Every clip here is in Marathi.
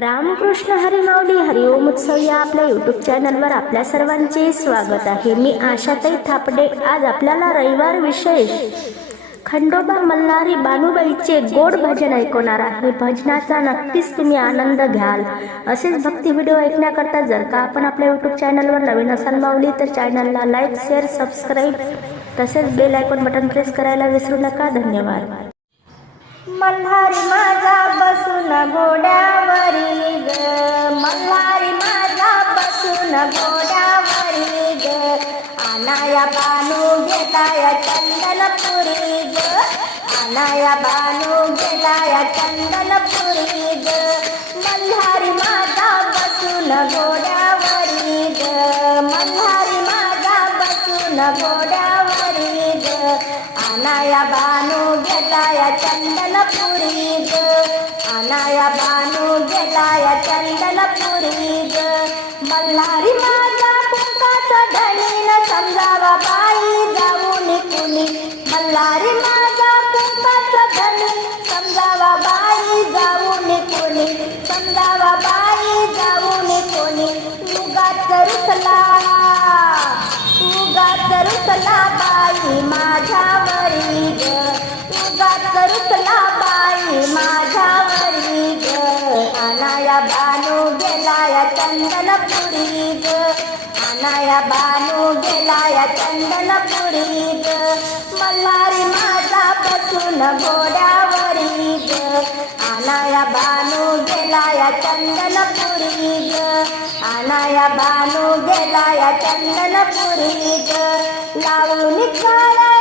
रामकृष्ण हरी माऊली हरिओम उत्सव या आपल्या युट्यूब चॅनलवर आपल्या सर्वांचे स्वागत आहे. मी आशाताई थापडे. आज आपल्याला रविवार विशेष. खंडोबा मल्हारी बानुबाईचे गोड भजन ऐकवणार आहे. भजनाचा नक्कीच तुम्ही आनंद घ्याल. असेच भक्ती व्हिडिओ ऐकण्याकरता जर का आपण आपल्या युट्यूब चॅनलवर नवीन असाल माऊली तर चॅनलला लाईक शेअर सबस्क्राईब तसेच बेल आयकॉन बटन प्रेस करायला विसरू नका. धन्यवाद. मल्हारी माझा बसून घोड्यावरी ग. मल्हारी माझा बसून घोड्यावरी ग. आनाया बानू घेताया चंदनपुरी ग. आनाया बानू घेताया चंदनपुरी ग. मल्हारी माझा बसून घोड्यावरी ग. मल्हारी माझा बसून घोड्यावरी आनाया बानू घेताया चंदनपुरी ग आनाया बानू घेताया चंदनपुरी ग मल्हारी माझा कुंकाचा धनी न समजावा बाई जाऊन कुणी. मल्हारी माझा कुंकाचा धनी समजावा बाई जाऊन कुणी. समजावा बाई जाऊन कोणी. युगात रुसला उगाच रुसला बाई माझ्यावरी ग. अनाया बानू गेलाया चंदनपुरी ग. अनाया बानू गेलाया चंदनपुरी ग. मल्हारी माझा बसून घोड्यावरी ग. अनाया बानू गेलाया चंदनपुरी ग. अनाया बानू गेलाया चंदनपुरी ग. लावून काळा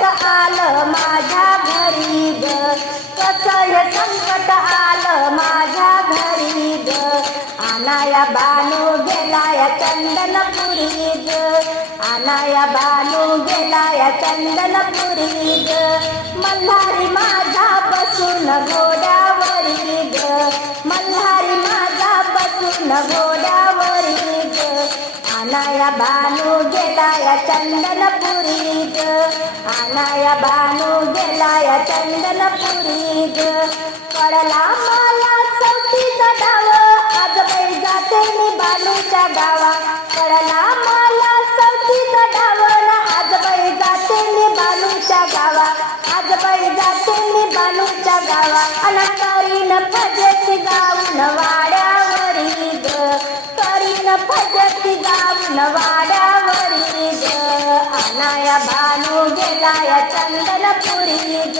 संकट आलं माझ्या घरी ग. कसं संकट आलं माझ्या घरी ग. आनाया बानू गेलाया चंदनपुरी ग. आनाया बानू गेलाया चंदनपुरी ग. मल्हारी माझा बसून घोड्यावरी ग. मल्हारी माझा बसून घोड्यावरी बानू गेलाया चंदनपुरी ग आनाया बानू गेलाया चंदनपुरी ग पडला मला चौथीचा डाव. आज बाई जाते मी बालूच्या गावा पडला मला चौथीचा डाव. आज बाई जाते मी बालूच्या गावा आज बाई जाते मी बालूच्या गावा अनकारीन करीन गाऊन वाड्या करीन फजती गाऊन ग. आनाया भानू गेलाया चंदनपुरी ग.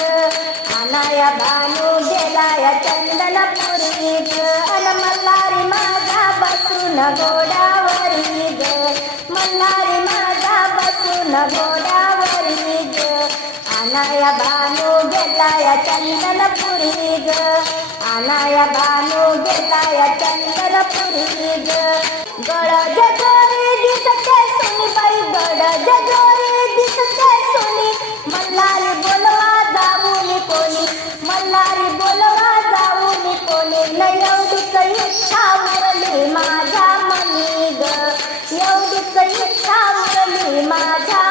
आनाया भानू गेलाया चंदनपुरी ग. अन मल्हारी माझा बसून घोड्यावरी ग. मल्हारी माझा बसून घोड्यावरी ग. आनाया भानू गेलाया चंदनपुरी ग. आनाया भानू गेलाया चंदनपुरी ग. भानू गेलाय न माझ्या मनी ग माझ्या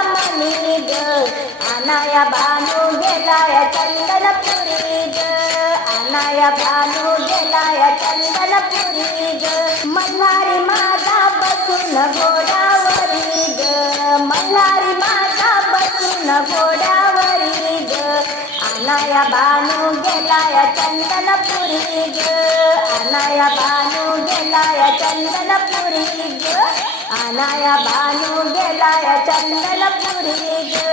चंदनपुरी ग आनाया बानू गेलाया चंदनपुरी ग. मल्हारी आनाया बानू गेलाया चंदनपुरी ग. आनाया बानू गेलाया चंदनपुरी ग. आनाया बानू गेलाया चंदनपुरी ग.